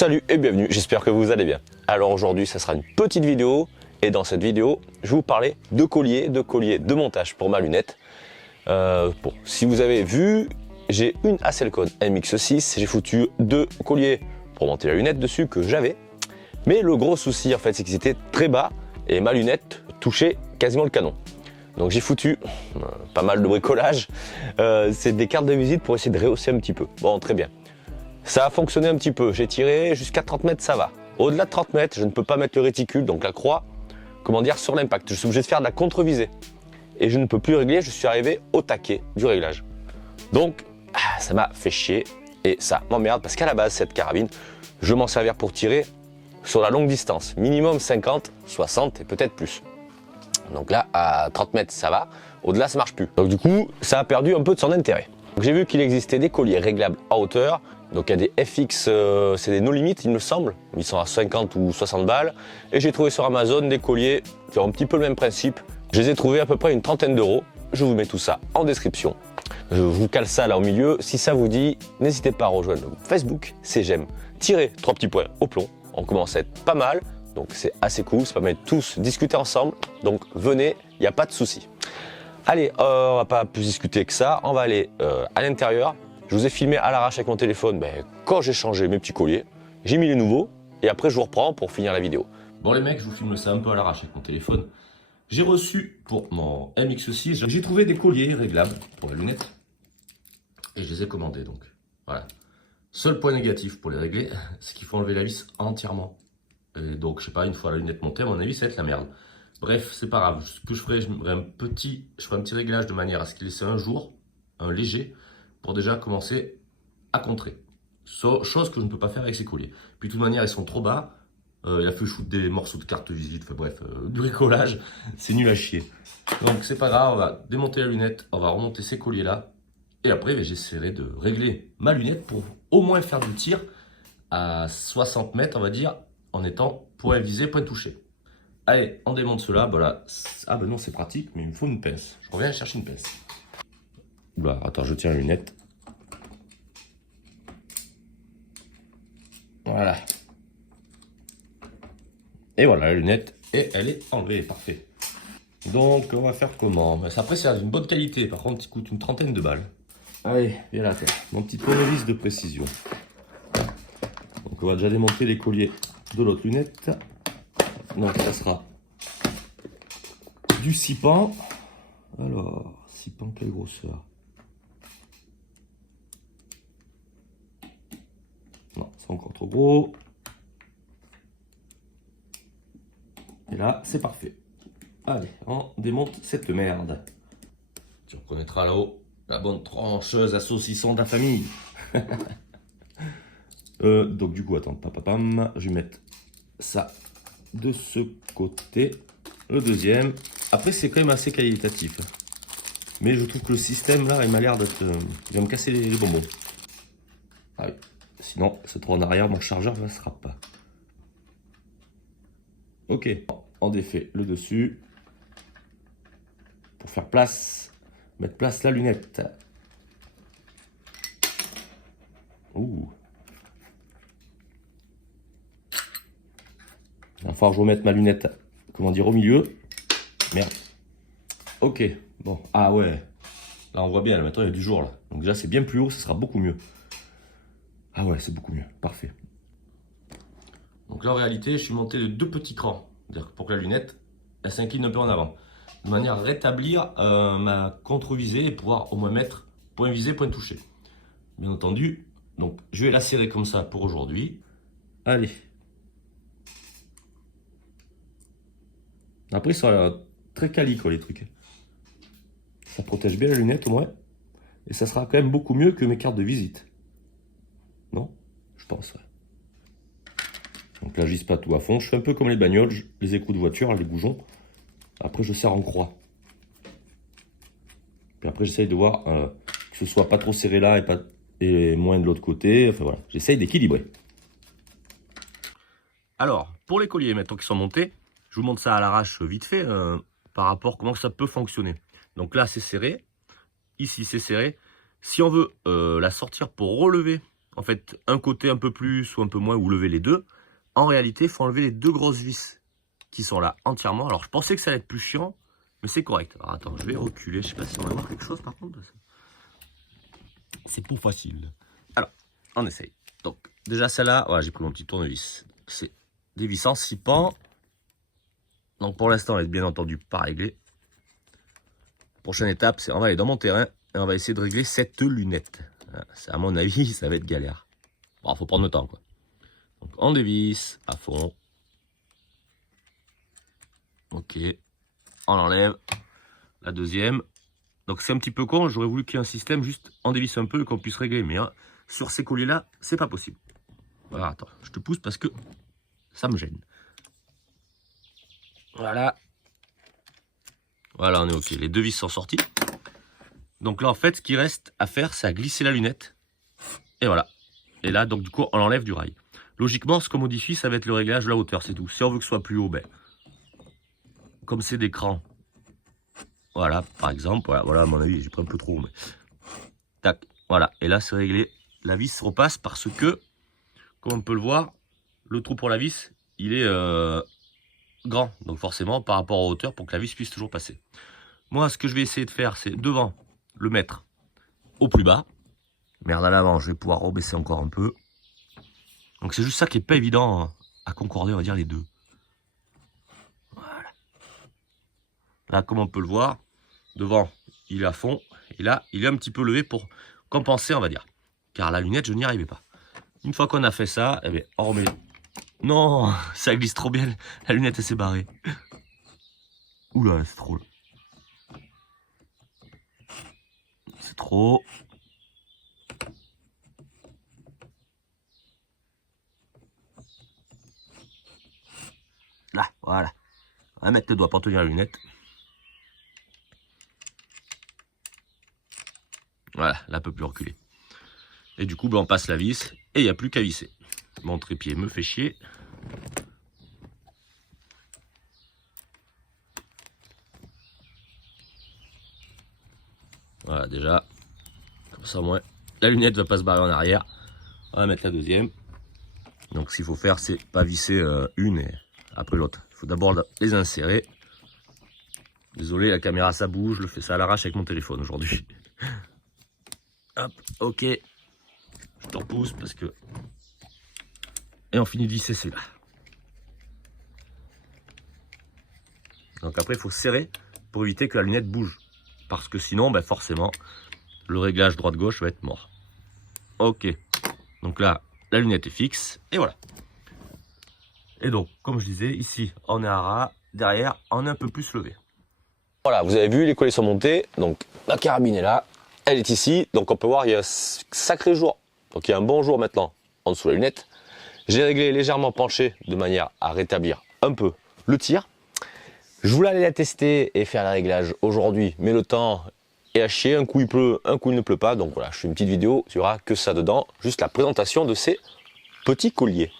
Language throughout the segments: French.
Salut et bienvenue, j'espère que vous allez bien. Alors aujourd'hui, ça sera une petite vidéo et dans cette vidéo, je vais vous parler de collier de montage pour ma lunette. Bon, si vous avez vu, j'ai une Hasselcon MX6, j'ai foutu deux colliers pour monter la lunette dessus que j'avais. Mais le gros souci en fait, c'est qu'ils étaient très bas et ma lunette touchait quasiment le canon. Donc j'ai foutu pas mal de bricolage, c'est des cartes de visite pour essayer de rehausser un petit peu. Bon, très bien. Ça a fonctionné un petit peu, j'ai tiré jusqu'à 30 mètres, ça va. Au-delà de 30 mètres, je ne peux pas mettre le réticule, donc la croix, comment dire, sur l'impact. Je suis obligé de faire de la contre-visée. Et je ne peux plus régler, je suis arrivé au taquet du réglage. Donc, ça m'a fait chier et ça m'emmerde parce qu'à la base, cette carabine, je vais m'en servir pour tirer sur la longue distance. Minimum 50, 60 et peut-être plus. Donc là, à 30 mètres, ça va. Au-delà, ça marche plus. Donc du coup, ça a perdu un peu de son intérêt. J'ai vu qu'il existait des colliers réglables à hauteur. Donc il y a des FX, c'est des no limit, il me semble. Ils sont à 50 ou 60 balles. Et j'ai trouvé sur Amazon des colliers qui ont un petit peu le même principe. Je les ai trouvés à peu près une trentaine d'euros. Je vous mets tout ça en description. Je vous cale ça là au milieu. Si ça vous dit, n'hésitez pas à rejoindre Facebook, c'est j'aime. Tirez 3 petits points au plomb. On commence à être pas mal. Donc c'est assez cool, ça permet de tous discuter ensemble. Donc venez, il n'y a pas de souci. Allez, on va pas plus discuter que ça. On va aller à l'intérieur. Je vous ai filmé à l'arrache avec mon téléphone quand j'ai changé mes petits colliers. J'ai mis les nouveaux et après je vous reprends pour finir la vidéo. Bon les mecs, je vous filme ça un peu à l'arrache avec mon téléphone. J'ai reçu pour mon MX6, j'ai trouvé des colliers réglables pour la lunette. Et je les ai commandés donc. Voilà. Seul point négatif pour les régler, c'est qu'il faut enlever la vis entièrement. Et donc je sais pas, une fois la lunette montée, à mon avis ça va être la merde. Bref, c'est pas grave. Ce que je ferai, je ferai un petit réglage de manière à ce qu'il laisse un jour, un léger, pour déjà commencer à contrer. Chose que je ne peux pas faire avec ces colliers. Puis de toute manière, ils sont trop bas. Il a fait shoot des morceaux de carte visite, enfin bref, du bricolage, c'est nul à chier. Donc c'est pas grave, on va démonter la lunette, on va remonter ces colliers là. Et après, j'essaierai de régler ma lunette pour au moins faire du tir à 60 mètres, on va dire, en étant point visé, point touché. Allez, on démonte cela, voilà. Ah ben non, c'est pratique, mais il me faut une pince. Je reviens chercher une pince. Oula, attends, je tiens la lunette. Voilà. Et voilà, la lunette, et elle est enlevée, parfait. Donc, on va faire comment? Après, c'est d'une bonne qualité, par contre, il coûte une trentaine de balles. Allez, viens là, mon petit tournevis de précision. Donc, on va déjà démonter les colliers de l'autre lunette. Donc, ça sera du 6 pans. Alors, 6 pans, quelle grosseur? Non, c'est encore trop gros. Et là, c'est parfait. Allez, on démonte cette merde. Tu reconnaîtras là-haut la bonne trancheuse à saucisson de la famille. Donc du coup, attends, papapam, je vais mettre ça de ce côté. Le deuxième. Après, c'est quand même assez qualitatif. Mais je trouve que le système là, il m'a l'air d'être... il va me casser les bonbons. Ah oui. Sinon, c'est trop en arrière, mon chargeur ne se rappe pas. Ok, on défait le dessus. Pour faire place, mettre place la lunette. Ouh. Il va falloir que je remette ma lunette, comment dire, au milieu. Merde. Ok, bon, ah ouais. Là, on voit bien, là, maintenant, il y a du jour, là. Donc déjà, c'est bien plus haut, ça sera beaucoup mieux. Ah ouais, c'est beaucoup mieux, parfait. Donc là, en réalité, je suis monté de 2 petits crans. C'est-à-dire pour que la lunette, elle s'incline un peu en avant. De manière à rétablir ma contre-visée et pouvoir au moins mettre point visé, point touché. Bien entendu, donc je vais la serrer comme ça pour aujourd'hui. Allez. Après, ça a très quali, quoi, les trucs. Ça protège bien la lunette, au moins. Et ça sera quand même beaucoup mieux que mes cartes de visite. Non? Je pense, ouais. Donc là, je vise pas tout à fond. Je fais un peu comme les bagnoles, les écrous de voiture, les boujons. Après, je serre en croix. Puis après, j'essaye de voir que ce soit pas trop serré là et moins de l'autre côté. Enfin voilà, j'essaye d'équilibrer. Alors, pour les colliers maintenant qui sont montés, je vous montre ça à l'arrache vite fait par rapport à comment ça peut fonctionner. Donc là, c'est serré. Ici, c'est serré. Si on veut la sortir pour relever en fait, un côté un peu plus ou un peu moins, ou lever les deux. En réalité, il faut enlever les deux grosses vis qui sont là entièrement. Alors, je pensais que ça allait être plus chiant, mais c'est correct. Alors, attends, je vais reculer. Je sais pas si on va voir quelque chose, par contre. C'est pas facile. Alors, on essaye. Donc, déjà, celle-là, voilà, j'ai pris mon petit tournevis. C'est des vis en 6 pans. Donc, pour l'instant, elle est bien entendu pas réglée. Prochaine étape, c'est on va aller dans mon terrain et on va essayer de régler cette lunette. À mon avis, ça va être galère. Bon, faut prendre le temps, quoi. Donc, on dévisse à fond. Ok. On enlève la deuxième. Donc, c'est un petit peu con. J'aurais voulu qu'il y ait un système juste on dévisse un peu et qu'on puisse régler. Mais hein, sur ces colliers-là, c'est pas possible. Voilà, attends. Je te pousse parce que ça me gêne. Voilà. Voilà, on est ok. Les deux vis sont sorties. Donc là, en fait, ce qui reste à faire, c'est à glisser la lunette. Et voilà. Et là, donc du coup, on l'enlève du rail. Logiquement, ce qu'on modifie, ça va être le réglage de la hauteur, c'est tout. Si on veut que ce soit plus haut, ben, comme c'est des crans, voilà, par exemple, voilà, à mon avis, j'ai pris un peu trop, mais... Tac, voilà. Et là, c'est réglé. La vis repasse parce que, comme on peut le voir, le trou pour la vis, il est grand. Donc forcément, par rapport aux hauteurs, pour que la vis puisse toujours passer. Moi, ce que je vais essayer de faire, c'est devant le mettre au plus bas. Merde, à l'avant, je vais pouvoir rebaisser encore un peu. Donc c'est juste ça qui est pas évident hein, à concorder, on va dire, les deux. Voilà. Là, comme on peut le voir, devant, il est à fond. Et là, il est un petit peu levé pour compenser, on va dire. Car la lunette, je n'y arrivais pas. Une fois qu'on a fait ça, eh bien, on remet... Non, ça glisse trop bien. La lunette, elle s'est barrée. Oula, c'est trop. C'est trop. Là, voilà. On va mettre le doigt pour tenir la lunette. Voilà, là, elle peut plus reculer. Et du coup, ben, on passe la vis et il n'y a plus qu'à visser. Mon trépied me fait chier. Voilà, déjà. Comme ça, moins, la lunette va pas se barrer en arrière. On va mettre la deuxième. Donc, ce qu'il faut faire, c'est pas visser une et après l'autre. Il faut d'abord les insérer. Désolé, la caméra, ça bouge. Je le fais ça à l'arrache avec mon téléphone aujourd'hui. Hop, ok. Je te repousse parce que... Et on finit de visser celui-là. Donc après, il faut serrer pour éviter que la lunette bouge. Parce que sinon, ben forcément, le réglage droite-gauche va être mort. Ok. Donc là, la lunette est fixe. Et voilà. Et donc, comme je disais, ici, on est à ras. Derrière, on est un peu plus levé. Voilà, vous avez vu, les colliers sont montés. Donc la carabine est là. Elle est ici. Donc on peut voir, il y a un sacré jour. Donc il y a un bon jour maintenant en dessous de la lunette. J'ai réglé légèrement penché de manière à rétablir un peu le tir. Je voulais aller la tester et faire le réglage aujourd'hui, mais le temps est à chier. Un coup il pleut, un coup il ne pleut pas. Donc voilà, je fais une petite vidéo, il n'y aura que ça dedans. Juste la présentation de ces petits colliers.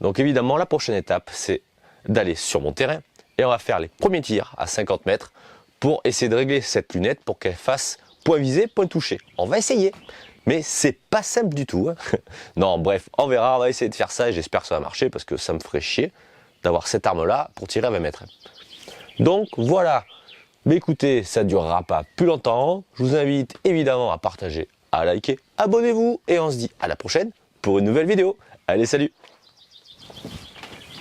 Donc évidemment, la prochaine étape, c'est d'aller sur mon terrain et on va faire les premiers tirs à 50 mètres pour essayer de régler cette lunette pour qu'elle fasse point visé, point touché. On va essayer. Mais c'est pas simple du tout. Hein. Non, bref, on verra, on va essayer de faire ça et j'espère que ça va marcher parce que ça me ferait chier d'avoir cette arme-là pour tirer à 20 mètres. Donc voilà. Mais écoutez, ça ne durera pas plus longtemps. Je vous invite évidemment à partager, à liker, abonnez-vous et on se dit à la prochaine pour une nouvelle vidéo. Allez, salut!